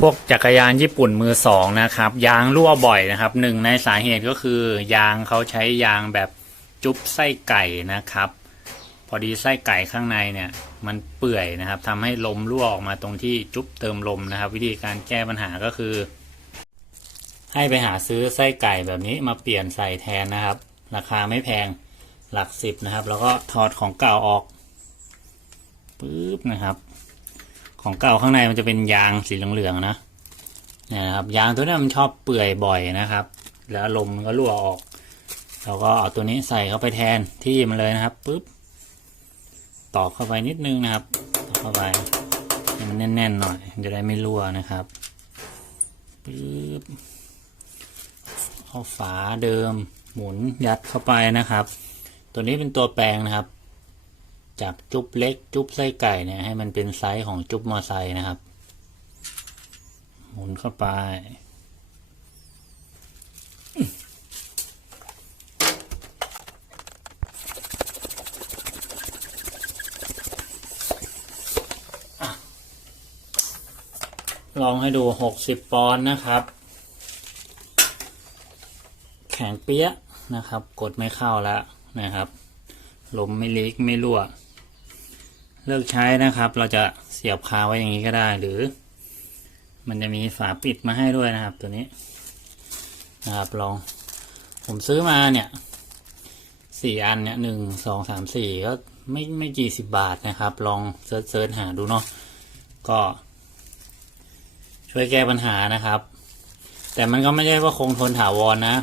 พวกจักรยานญี่ปุ่นมือสองนะครับ ยางรั่วบ่อยนะครับหนึ่งในสาเหตุก็คือยางเขาใช้ยางแบบจุ๊บไส้ไก่นะครับ พอดีไส้ไก่ข้างในเนี่ย มันเปื่อยนะครับทำให้ลมรั่วออกมาตรงที่จุ๊บเติมลมนะครับ วิธีการแก้ปัญหาก็คือ ให้ไปหาซื้อไส้ไก่แบบนี้มาเปลี่ยนใส่แทนนะครับ ราคาไม่แพงหลักสิบนะครับ แล้วก็ถอดของเก่าออกปึ๊บนะครับ ของเก่าข้างในมันจะเป็นยางสีเหลืองๆนะเนี่ยนะครับยางตัวนี้มันชอบเปื่อยบ่อยนะครับ แล้วลมมันก็รั่วออกเราก็เอาตัวนี้ใส่เข้าไปแทนที่มันเลยนะครับปึ๊บตอกเข้าไปนิดนึงนะครับตอกเข้าไปให้มันแน่นๆหน่อยจะได้ไม่รั่วนะครับปึ๊บเอาฝาเดิมหมุนยัดเข้าไปนะครับ ตัวนี้เป็นตัวแปลงนะครับ จากจุ๊บเล็กจุ๊บไส้ไก่เนี่ยให้มันเป็นไซส์ของจุ๊บมอไซค์นะครับ หมุนเข้าไป ลองให้ดูหกสิบปอนด์นะครับ แข็งเปี้ยะนะครับ กดไม่เข้าแล้วนะครับ ลมไม่เลีกไม่รั่ว เลิกใช้นะครับ เราจะเสียบคาไว้อย่างนี้ก็ได้หรือ มันจะมีฝาปิดมาให้ด้วยนะครับ ตัวนี้นะครับลองผมซื้อมาเนี่ยสี่อันเนี่ยหนึ่งสองสามสี่ก็ไม่ไม่กี่สิบบาทนะครับ ลองเซิร์ชเซิร์ชหาดูเนาะก็ ช่วยแก้ปัญหานะครับ แต่มันก็ไม่ใช่ว่าคงทนถาวรนะ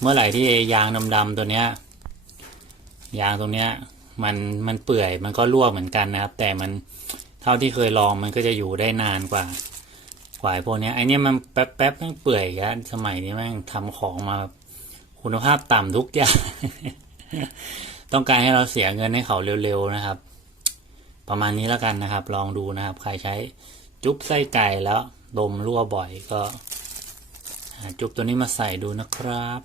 เมื่อไหร่ที่ยางดำๆตัวเนี้ย ยางตรงเนี้ย มันมันเปื่อยมันก็รั่วเหมือนกันนะครับ แต่มันเท่าที่เคยลองมันก็จะอยู่ได้นานกว่ากว่าพวกนี้ไอเนี้ยมันแป๊บแป๊บม่งเปื่อยแล้วสมัยนี้แม่งทำของมาคุณภาพต่ำทุกอย่าง ต้องการให้เราเสียเงินให้เขาเร็วๆนะครับ ประมาณนี้แล้วกันนะครับ ลองดูนะครับ ใครใช้จุ๊บไส้ไก่แล้วลมรั่วบ่อยก็ จุ๊บตัวนี้มาใส่ดูนะครับ